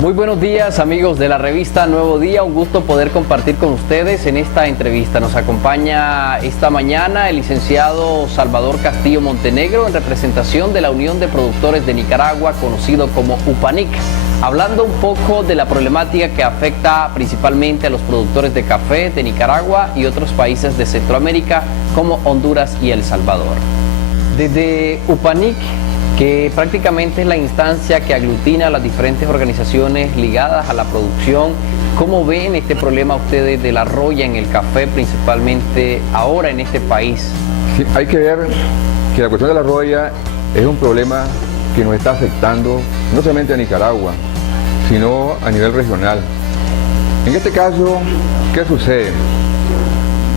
Muy buenos días, amigos de la revista Nuevo Día, un gusto poder compartir con ustedes en esta entrevista. Nos acompaña esta mañana el licenciado Salvador Castillo Montenegro en representación de la Unión de Productores de Nicaragua, conocido como UPANIC, hablando un poco de la problemática que afecta principalmente a los productores de café de Nicaragua y otros países de Centroamérica como Honduras y El Salvador. Desde UPANIC, que prácticamente es la instancia que aglutina a las diferentes organizaciones ligadas a la producción, ¿cómo ven este problema ustedes de la roya en el café, principalmente ahora en este país? Sí, hay que ver que la cuestión de la roya es un problema que nos está afectando no solamente a Nicaragua, sino a nivel regional. En este caso, ¿qué sucede?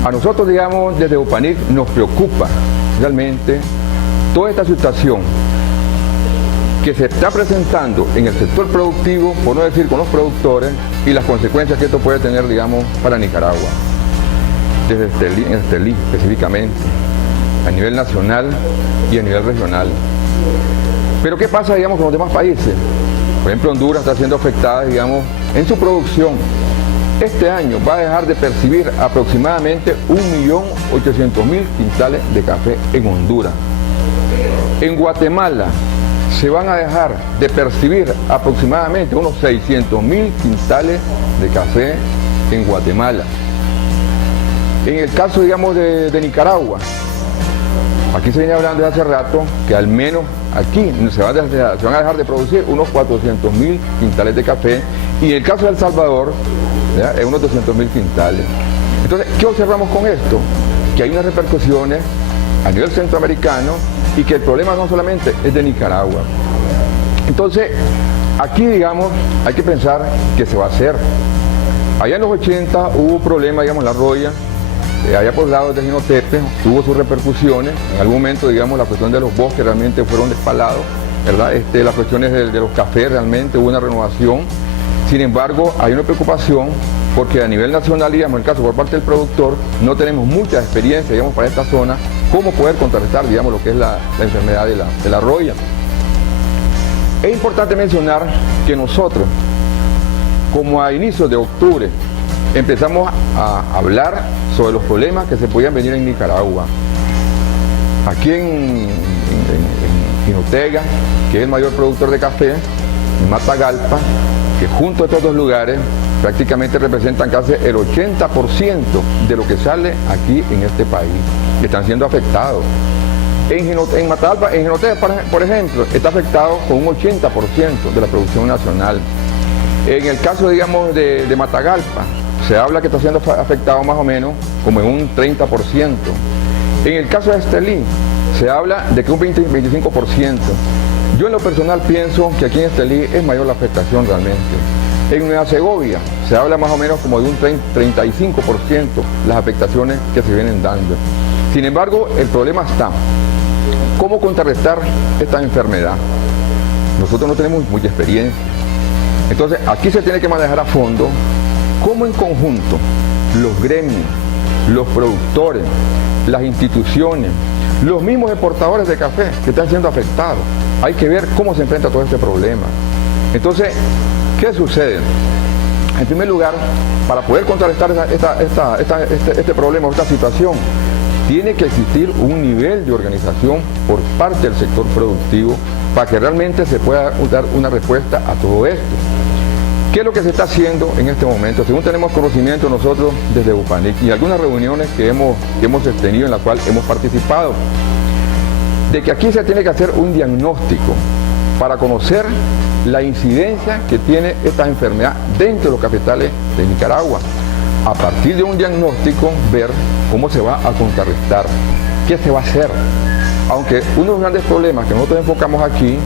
A nosotros, digamos, desde UPANIC nos preocupa realmente toda esta situación que se está presentando en el sector productivo, por no decir con los productores, y las consecuencias que esto puede tener, digamos, para Nicaragua, desde Estelí específicamente, a nivel nacional y a nivel regional. Pero ¿qué pasa, digamos, con los demás países? Por ejemplo, Honduras está siendo afectada, digamos, en su producción. Este año va a dejar de percibir aproximadamente 1.800.000 quintales de café en Honduras. En Guatemala se van a dejar de percibir aproximadamente unos 600.000 quintales de café en Guatemala. En el caso, digamos, de Nicaragua, aquí se viene hablando desde hace rato que al menos aquí se van a dejar de producir unos 400.000 quintales de café, y en el caso de El Salvador, ¿ya?, es unos 200.000 quintales. Entonces, ¿qué observamos con esto? Que hay unas repercusiones a nivel centroamericano y que el problema no solamente es de Nicaragua. Entonces, aquí, digamos, hay que pensar qué se va a hacer. Allá en los 80 hubo problemas, digamos, la roya, allá por el lado de Jinotepe, tuvo sus repercusiones. En algún momento, digamos, la cuestión de los bosques realmente fueron despalados, ¿verdad? Las cuestiones de los cafés, realmente hubo una renovación. Sin embargo, hay una preocupación porque a nivel nacional, digamos, en el caso por parte del productor, no tenemos mucha experiencia, digamos, para esta zona, cómo poder contrarrestar, digamos, lo que es la enfermedad de la roya. Es importante mencionar que nosotros, como a inicios de octubre, empezamos a hablar sobre los problemas que se podían venir en Nicaragua. Aquí en Jinotega, que es el mayor productor de café, en Matagalpa, que junto a estos dos lugares prácticamente representan casi el 80% de lo que sale aquí en este país, que están siendo afectados. En Matagalpa, en Jinotega, por ejemplo, está afectado con un 80% de la producción nacional. En el caso, digamos, de Matagalpa, se habla que está siendo afectado más o menos como en un 30%. En el caso de Estelí, se habla de que un 25%. Yo en lo personal pienso que aquí en Estelí es mayor la afectación realmente. En Nueva Segovia se habla más o menos como de un 35% las afectaciones que se vienen dando. Sin embargo, el problema está, ¿cómo contrarrestar esta enfermedad? Nosotros no tenemos mucha experiencia. Entonces, aquí se tiene que manejar a fondo cómo en conjunto los gremios, los productores, las instituciones, los mismos exportadores de café que están siendo afectados. Hay que ver cómo se enfrenta todo este problema. Entonces, ¿qué sucede? En primer lugar, para poder contrarrestar este problema o esta situación, tiene que existir un nivel de organización por parte del sector productivo para que realmente se pueda dar una respuesta a todo esto. ¿Qué es lo que se está haciendo en este momento? Según tenemos conocimiento nosotros desde UPANIC y algunas reuniones que hemos tenido en las cuales hemos participado, de que aquí se tiene que hacer un diagnóstico para conocer la incidencia que tiene esta enfermedad dentro de los cafetales de Nicaragua. A partir de un diagnóstico, ver cómo se va a contrarrestar, qué se va a hacer. Aunque uno de los grandes problemas que nosotros enfocamos aquí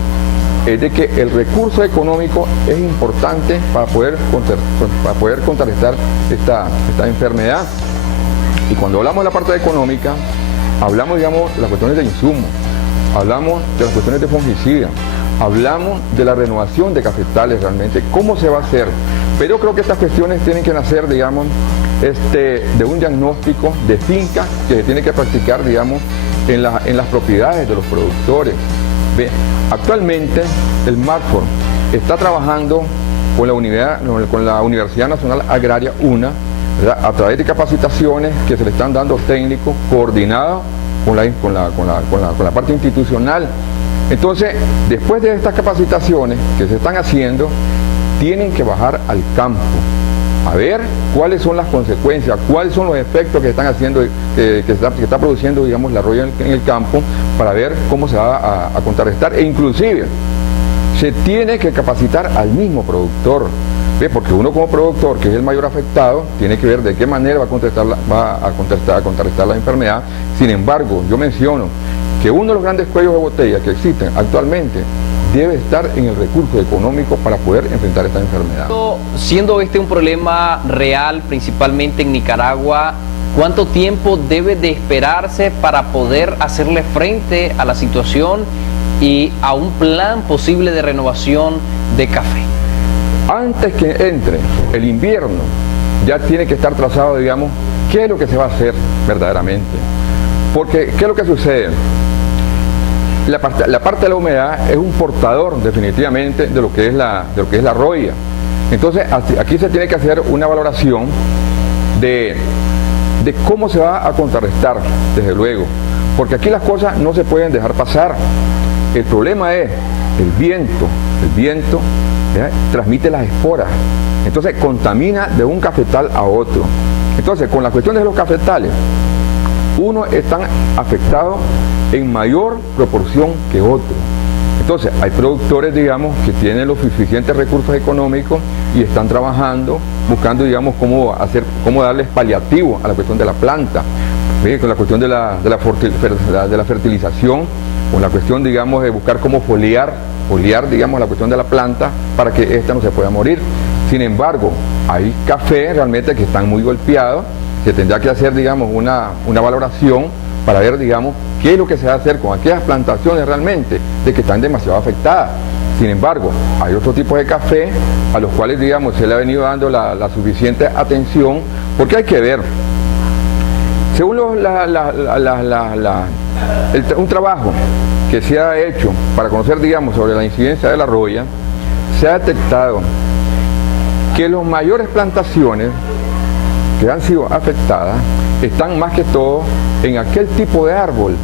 es de que el recurso económico es importante para poder contrarrestar esta enfermedad. Y cuando hablamos de la parte económica, hablamos, digamos, de las cuestiones de insumos, hablamos de las cuestiones de fungicidas, hablamos de la renovación de cafetales realmente, cómo se va a hacer. Pero yo creo que estas cuestiones tienen que nacer, digamos, de un diagnóstico de finca que se tiene que practicar, digamos, en las propiedades de los productores. Actualmente el Marfor está trabajando con la Universidad Nacional Agraria UNA, ¿verdad?, a través de capacitaciones que se le están dando técnicos coordinados con la parte institucional. Entonces, después de estas capacitaciones que se están haciendo, tienen que bajar al campo a ver cuáles son las consecuencias, cuáles son los efectos que están haciendo, que está produciendo, digamos, la roya en el campo, para ver cómo se va a contrarrestar, e inclusive se tiene que capacitar al mismo productor, ¿ve? Porque uno como productor, que es el mayor afectado, tiene que ver de qué manera va a contrarrestar la enfermedad. Sin embargo, yo menciono que uno de los grandes cuellos de botella que existen actualmente debe estar en el recurso económico para poder enfrentar esta enfermedad. Siendo este un problema real, principalmente en Nicaragua, ¿cuánto tiempo debe de esperarse para poder hacerle frente a la situación y a un plan posible de renovación de café? Antes que entre el invierno, ya tiene que estar trazado, digamos, qué es lo que se va a hacer verdaderamente. Porque, ¿qué es lo que sucede? La parte de la humedad es un portador definitivamente de lo que es la roya. Entonces, aquí se tiene que hacer una valoración de cómo se va a contrarrestar, desde luego. Porque aquí las cosas no se pueden dejar pasar. El problema es el viento. El viento transmite las esporas. Entonces, contamina de un cafetal a otro. Entonces, con las cuestiones de los cafetales, unos están afectados en mayor proporción que otros. Entonces, hay productores, digamos, que tienen los suficientes recursos económicos y están trabajando, buscando, digamos, cómo darles paliativo a la cuestión de la planta, ¿sí?, con la cuestión de la fertilización, con la cuestión, digamos, de buscar cómo foliar, digamos, la cuestión de la planta para que ésta no se pueda morir. Sin embargo, hay cafés realmente que están muy golpeados. Se tendrá que hacer, digamos, una valoración para ver, digamos, qué es lo que se va a hacer con aquellas plantaciones realmente de que están demasiado afectadas. Sin embargo, hay otro tipo de café a los cuales, digamos, se le ha venido dando la suficiente atención, porque hay que ver, según un trabajo que se ha hecho para conocer, digamos, sobre la incidencia de la roya, se ha detectado que las mayores plantaciones que han sido afectadas están más que todo en aquel tipo de árbol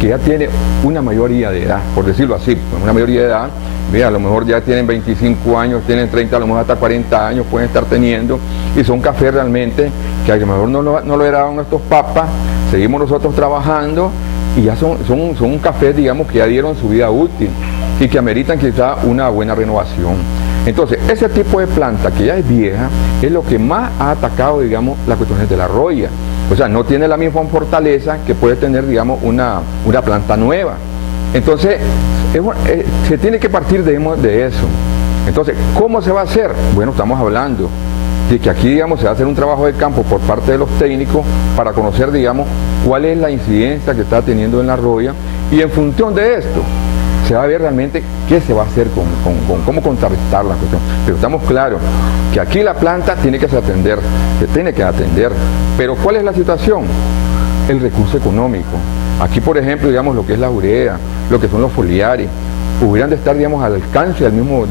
que ya tiene una mayoría de edad, por decirlo así, una mayoría de edad. Mira, a lo mejor ya tienen 25 años, tienen 30, a lo mejor hasta 40 años pueden estar teniendo, y son cafés realmente que a lo mejor no lo heredaron nuestros papas, seguimos nosotros trabajando, y ya son cafés, digamos, que ya dieron su vida útil y que ameritan quizá una buena renovación. Entonces, ese tipo de planta que ya es vieja es lo que más ha atacado, digamos, las cuestiones de la roya. O sea, no tiene la misma fortaleza que puede tener, digamos, una planta nueva. Entonces, se tiene que partir de eso. Entonces, ¿cómo se va a hacer? Bueno, estamos hablando de que aquí, digamos, se va a hacer un trabajo de campo por parte de los técnicos para conocer, digamos, cuál es la incidencia que está teniendo en la roya, y en función de esto se va a ver realmente qué se va a hacer cómo contrarrestar la cuestión. Pero estamos claros que aquí la planta tiene que atender, se tiene que atender. Pero ¿cuál es la situación? El recurso económico. Aquí, por ejemplo, digamos, lo que es la urea, lo que son los foliares, hubieran de estar, digamos, al alcance del mismo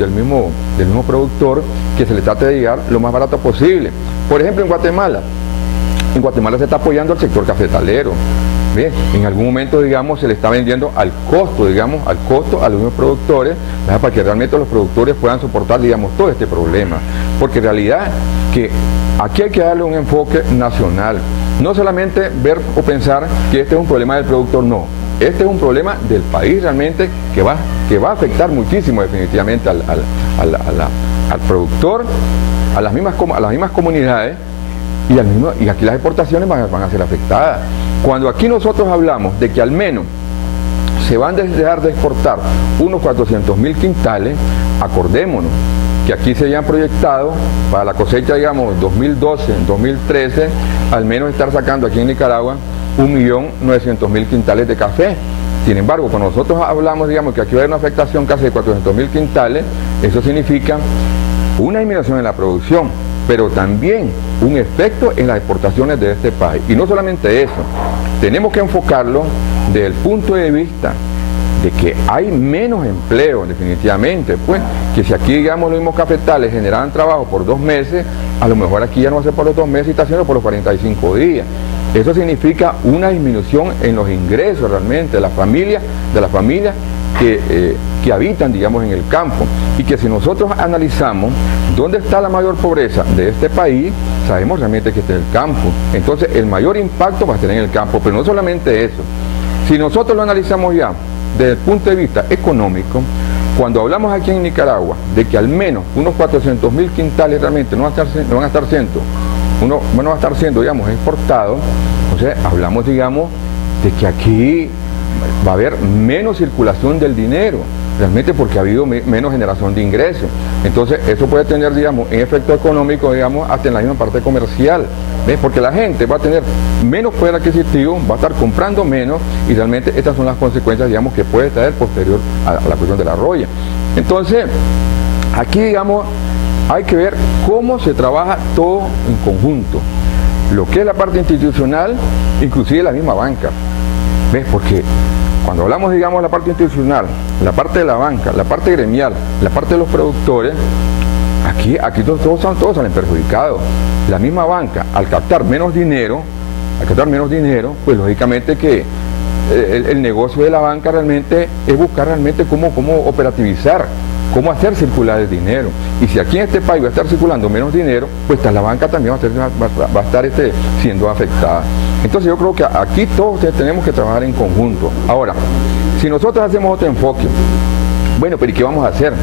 productor, que se le trate de llegar lo más barato posible. Por ejemplo, en Guatemala se está apoyando al sector cafetalero. Bien, en algún momento, digamos, se le está vendiendo al costo a los mismos productores, ¿verdad?, para que realmente los productores puedan soportar, digamos, todo este problema. Porque en realidad que aquí hay que darle un enfoque nacional, no solamente ver o pensar que este es un problema del productor, no. Este es un problema del país realmente que va a afectar muchísimo definitivamente al productor, a las mismas comunidades, y aquí las exportaciones van a ser afectadas. Cuando aquí nosotros hablamos de que al menos se van a dejar de exportar unos 400.000 quintales, acordémonos que aquí se habían proyectado para la cosecha, digamos, 2012, 2013, al menos estar sacando aquí en Nicaragua 1.900.000 quintales de café. Sin embargo, cuando nosotros hablamos, digamos, que aquí va a haber una afectación casi de 400.000 quintales, eso significa una disminución en la producción, pero también un efecto en las exportaciones de este país. Y no solamente eso, tenemos que enfocarlo desde el punto de vista de que hay menos empleo definitivamente, pues que si aquí digamos los mismos cafetales generaban trabajo por 2 meses, a lo mejor aquí ya no va a ser por los 2 meses y está haciendo por los 45 días. Eso significa una disminución en los ingresos realmente de las familias que habitan, digamos, en el campo, y que si nosotros analizamos dónde está la mayor pobreza de este país, sabemos realmente que está en el campo. Entonces el mayor impacto va a estar en el campo, pero no solamente eso. Si nosotros lo analizamos ya desde el punto de vista económico, cuando hablamos aquí en Nicaragua de que al menos unos 400.000 quintales realmente no van a estar siendo, digamos, exportados, o sea, hablamos, digamos, de que aquí va a haber menos circulación del dinero, realmente porque ha habido menos generación de ingresos. Entonces eso puede tener, digamos, en efecto económico, digamos, hasta en la misma parte comercial, ¿ves? Porque la gente va a tener menos poder adquisitivo, va a estar comprando menos, y realmente estas son las consecuencias, digamos, que puede traer posterior a la cuestión de la roya. Entonces, aquí, digamos, hay que ver cómo se trabaja todo en conjunto, lo que es la parte institucional, inclusive la misma banca, ¿ves? Porque cuando hablamos, digamos, de la parte institucional, la parte de la banca, la parte gremial, la parte de los productores, aquí todos salen perjudicados. La misma banca, al captar menos dinero, pues lógicamente que el negocio de la banca realmente es buscar realmente cómo operativizar, cómo hacer circular el dinero. Y si aquí en este país va a estar circulando menos dinero, pues la banca también va a estar siendo afectada. Entonces yo creo que aquí todos tenemos que trabajar en conjunto. Ahora, si nosotros hacemos otro enfoque, bueno, pero ¿y qué vamos a hacer?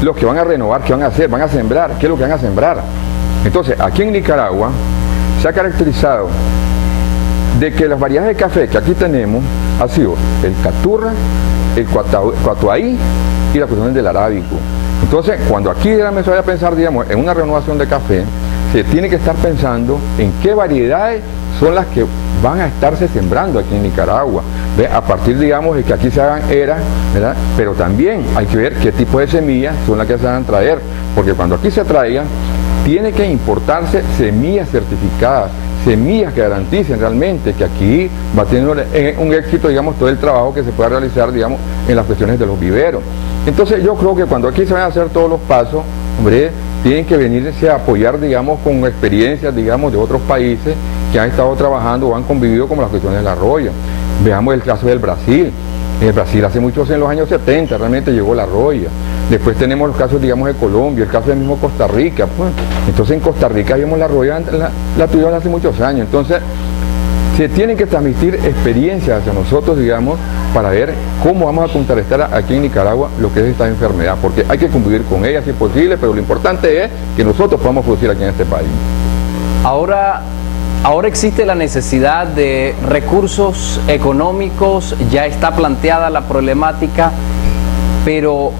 Los que van a renovar, ¿qué van a hacer? ¿Van a sembrar? ¿Qué es lo que van a sembrar? Entonces, aquí en Nicaragua se ha caracterizado de que las variedades de café que aquí tenemos ha sido el caturra, el cuatuaí y la cuestión del arábico. Entonces, cuando aquí se vaya a pensar, digamos, en una renovación de café, se tiene que estar pensando en qué variedades son las que van a estarse sembrando aquí en Nicaragua, ¿ve? A partir, digamos, de que aquí se hagan eras, ¿verdad? Pero también hay que ver qué tipo de semillas son las que se van a traer, porque cuando aquí se traigan, tiene que importarse semillas certificadas, semillas que garanticen realmente que aquí va a tener un éxito, digamos, todo el trabajo que se pueda realizar, digamos, en las cuestiones de los viveros. Entonces yo creo que cuando aquí se van a hacer todos los pasos, hombre, tienen que venirse a apoyar, digamos, con experiencias, digamos, de otros países que han estado trabajando o han convivido con las cuestiones de la roya. Veamos el caso del Brasil. En el Brasil hace muchos, en los años 70 realmente llegó la roya. Después tenemos los casos, digamos, de Colombia, el caso del mismo Costa Rica. Pues. Entonces en Costa Rica vimos la roya, la tuvimos hace muchos años. Entonces se tienen que transmitir experiencias hacia nosotros, digamos, para ver cómo vamos a contrarrestar aquí en Nicaragua lo que es esta enfermedad, porque hay que convivir con ella si es posible, pero lo importante es que nosotros podamos producir aquí en este país. Ahora existe la necesidad de recursos económicos, ya está planteada la problemática, pero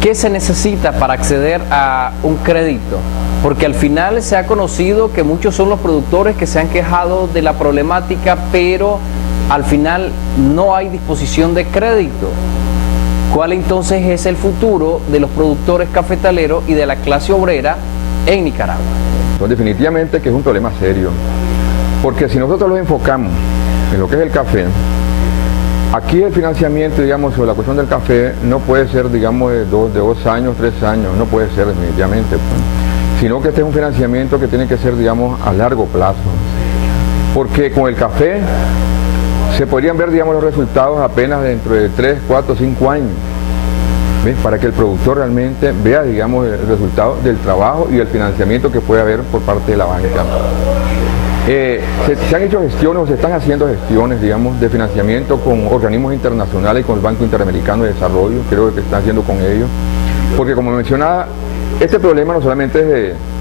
¿qué se necesita para acceder a un crédito? Porque al final se ha conocido que muchos son los productores que se han quejado de la problemática, pero al final no hay disposición de crédito. ¿Cuál entonces es el futuro de los productores cafetaleros y de la clase obrera en Nicaragua? Pues definitivamente que es un problema serio, porque si nosotros los enfocamos en lo que es el café, aquí el financiamiento, digamos, sobre la cuestión del café no puede ser, digamos, de 2 años, 3 años, no puede ser definitivamente, pues, sino que este es un financiamiento que tiene que ser, digamos, a largo plazo, porque con el café se podrían ver, digamos, los resultados apenas dentro de 3, 4, 5 años, ¿ves? Para que el productor realmente vea, digamos, el resultado del trabajo y del financiamiento que puede haber por parte de la banca. Se han hecho gestiones o se están haciendo gestiones, digamos, de financiamiento con organismos internacionales, con el Banco Interamericano de Desarrollo, creo que se están haciendo con ellos, porque como mencionaba, este problema no solamente es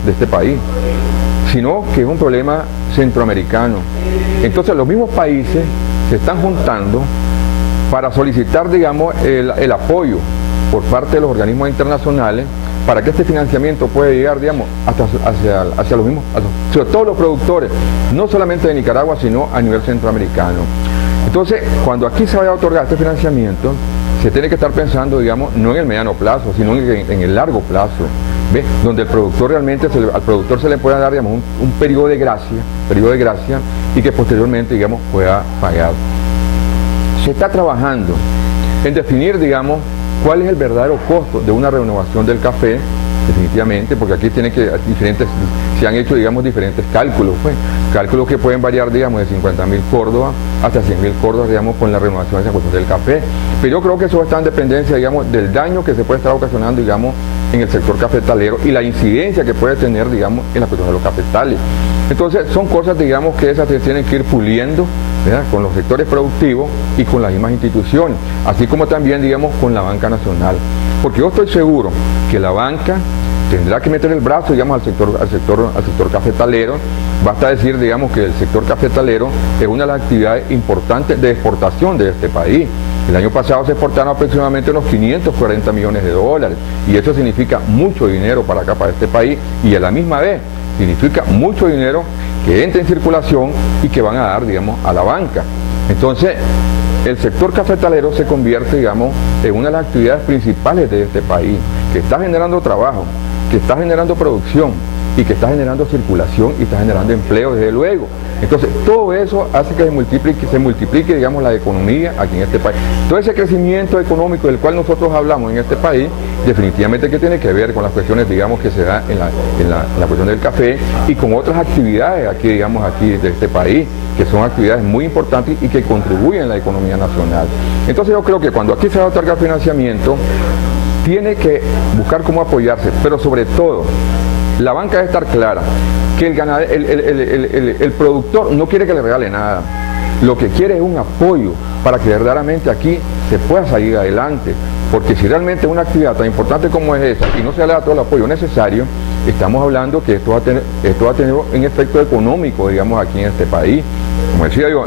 de este país, sino que es un problema centroamericano. Entonces los mismos países se están juntando para solicitar, digamos, el apoyo por parte de los organismos internacionales para que este financiamiento pueda llegar, digamos, hacia los mismos, sobre todo los productores, no solamente de Nicaragua, sino a nivel centroamericano. Entonces, cuando aquí se vaya a otorgar este financiamiento, se tiene que estar pensando, digamos, no en el mediano plazo, sino en el largo plazo, ¿ves? Donde el productor realmente, al productor se le pueda dar, digamos, un periodo de gracia, y que posteriormente, digamos, pueda pagar. Se está trabajando en definir, digamos, cuál es el verdadero costo de una renovación del café, definitivamente, porque aquí se han hecho, digamos, diferentes cálculos, pues, cálculos que pueden variar, digamos, de 50.000 córdobas hasta 100.000 córdobas, digamos, con la renovación de esa cuestión del café. Pero yo creo que eso está en dependencia, digamos, del daño que se puede estar ocasionando, digamos, en el sector cafetalero y la incidencia que puede tener, digamos, en la cuestión de los cafetales. Entonces, son cosas, digamos, que esas se tienen que ir puliendo, ¿verdad?, con los sectores productivos y con las mismas instituciones, así como también, digamos, con la banca nacional. Porque yo estoy seguro que la banca tendrá que meter el brazo, digamos, al sector cafetalero. Basta decir, digamos, que el sector cafetalero es una de las actividades importantes de exportación de este país. El año pasado se exportaron aproximadamente unos 540 millones de dólares y eso significa mucho dinero para acá, para este país, y a la misma vez significa mucho dinero que entra en circulación y que van a dar, digamos, a la banca. Entonces, el sector cafetalero se convierte, digamos, en una de las actividades principales de este país, que está generando trabajo, que está generando producción y que está generando circulación y está generando empleo, desde luego. Entonces, todo eso hace que se multiplique, digamos, la economía aquí en este país. Todo ese crecimiento económico del cual nosotros hablamos en este país, definitivamente que tiene que ver con las cuestiones, digamos, que se da en la cuestión del café y con otras actividades aquí, digamos, aquí de este país, que son actividades muy importantes y que contribuyen a la economía nacional. Entonces, yo creo que cuando aquí se va a otorgar financiamiento, tiene que buscar cómo apoyarse, pero sobre todo, la banca debe estar clara que el productor no quiere que le regale nada, lo que quiere es un apoyo para que verdaderamente aquí se pueda salir adelante, porque si realmente una actividad tan importante como es esa y no se le da todo el apoyo necesario, estamos hablando que esto va a tener un efecto económico, digamos, aquí en este país. Como decía yo,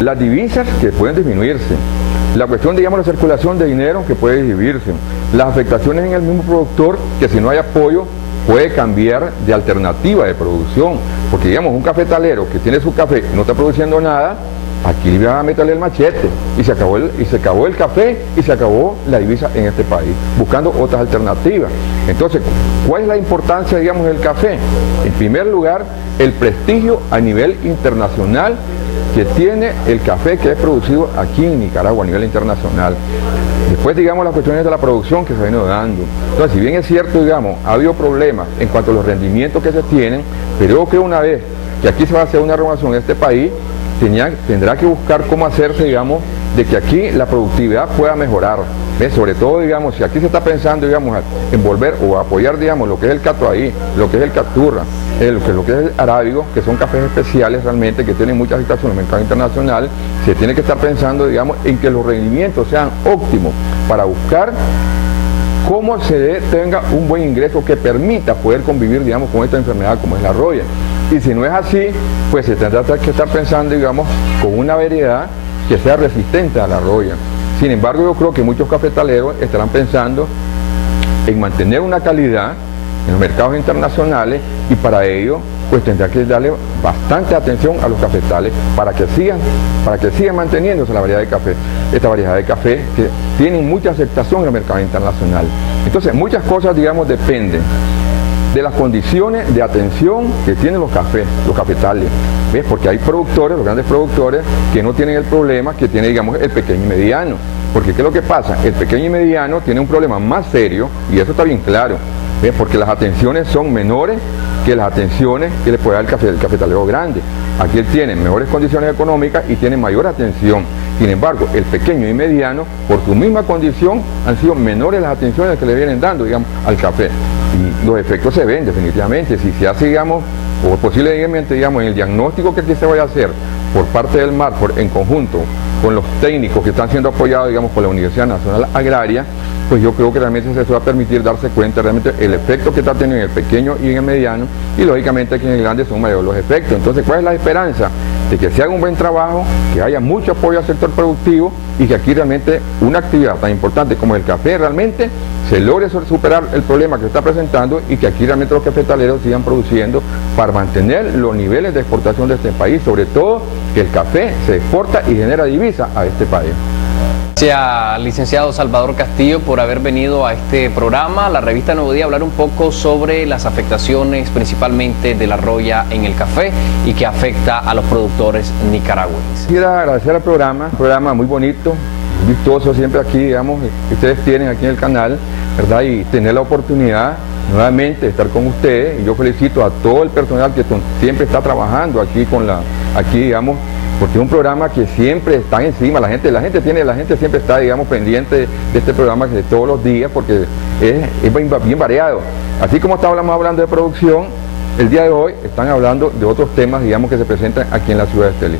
las divisas que pueden disminuirse, la cuestión, digamos, de la circulación de dinero que puede disminuirse, las afectaciones en el mismo productor, que si no hay apoyo puede cambiar de alternativa de producción, porque, digamos, un cafetalero que tiene su café y no está produciendo nada, aquí le van a meterle el machete y se acabó el café y se acabó la divisa en este país, buscando otras alternativas. Entonces, ¿cuál es la importancia, digamos, del café? En primer lugar, el prestigio a nivel internacional que tiene el café que es producido aquí en Nicaragua a nivel internacional. Después, digamos, las cuestiones de la producción que se viene dando. Entonces, si bien es cierto, digamos, ha habido problemas en cuanto a los rendimientos que se tienen, pero yo creo una vez que aquí se va a hacer una renovación en este país, tendrá que buscar cómo hacerse, digamos, de que aquí la productividad pueda mejorar. ¿Ves? Sobre todo, digamos, si aquí se está pensando, digamos, en volver o apoyar, digamos, lo que es el catuaí, lo que es el caturra, lo que es el arábigo, que son cafés especiales realmente, que tienen mucha aceptación en el mercado internacional, se tiene que estar pensando, digamos, en que los rendimientos sean óptimos para buscar cómo tenga un buen ingreso que permita poder convivir, digamos, con esta enfermedad como es la roya. Y si no es así, pues se tendrá que estar pensando, digamos, con una variedad que sea resistente a la roya. Sin embargo, yo creo que muchos cafetaleros estarán pensando en mantener una calidad en los mercados internacionales y para ello pues tendrá que darle bastante atención a los cafetales para que sigan manteniéndose la variedad de café, esta variedad de café que tienen mucha aceptación en el mercado internacional. Entonces, muchas cosas, digamos, dependen de las condiciones de atención que tienen los cafetales, ¿ves? Porque hay productores, los grandes productores, que no tienen el problema que tiene, digamos, el pequeño y mediano. Porque ¿qué es lo que pasa? El pequeño y mediano tiene un problema más serio, y eso está bien claro, ¿ves? Porque las atenciones son menores que las atenciones que le puede dar el cafetalero grande. Aquí él tiene mejores condiciones económicas y tiene mayor atención. Sin embargo, el pequeño y mediano, por su misma condición, han sido menores las atenciones que le vienen dando, digamos, al café. Y los efectos se ven definitivamente. Si se hace, digamos, o posiblemente, digamos, en el diagnóstico que aquí se vaya a hacer por parte del MARFOR en conjunto con los técnicos que están siendo apoyados, digamos, por la Universidad Nacional Agraria, pues yo creo que realmente se va a permitir darse cuenta realmente el efecto que está teniendo en el pequeño y en el mediano, y lógicamente aquí en el grande son mayores los efectos. Entonces, ¿cuál es la esperanza? De que se haga un buen trabajo, que haya mucho apoyo al sector productivo y que aquí realmente una actividad tan importante como el café realmente se logre superar el problema que se está presentando y que aquí realmente los cafetaleros sigan produciendo para mantener los niveles de exportación de este país, sobre todo que el café se exporta y genera divisa a este país. Gracias, licenciado Salvador Castillo, por haber venido a este programa, la revista Nuevo Día, a hablar un poco sobre las afectaciones principalmente de la roya en el café y que afecta a los productores nicaragüenses. Quiero agradecer al programa, un programa muy bonito, vistoso siempre aquí, digamos, que ustedes tienen aquí en el canal, ¿verdad? Y tener la oportunidad nuevamente de estar con ustedes. Y yo felicito a todo el personal que siempre está trabajando aquí digamos, porque es un programa que siempre está encima, la gente siempre está, digamos, pendiente de este programa de todos los días, porque es bien variado. Así como estamos hablando de producción, el día de hoy están hablando de otros temas, digamos, que se presentan aquí en la ciudad de Estelí.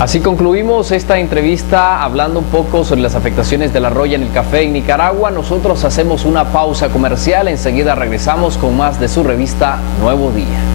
Así concluimos esta entrevista hablando un poco sobre las afectaciones de la roya en el café en Nicaragua. Nosotros hacemos una pausa comercial, enseguida regresamos con más de su revista Nuevo Día.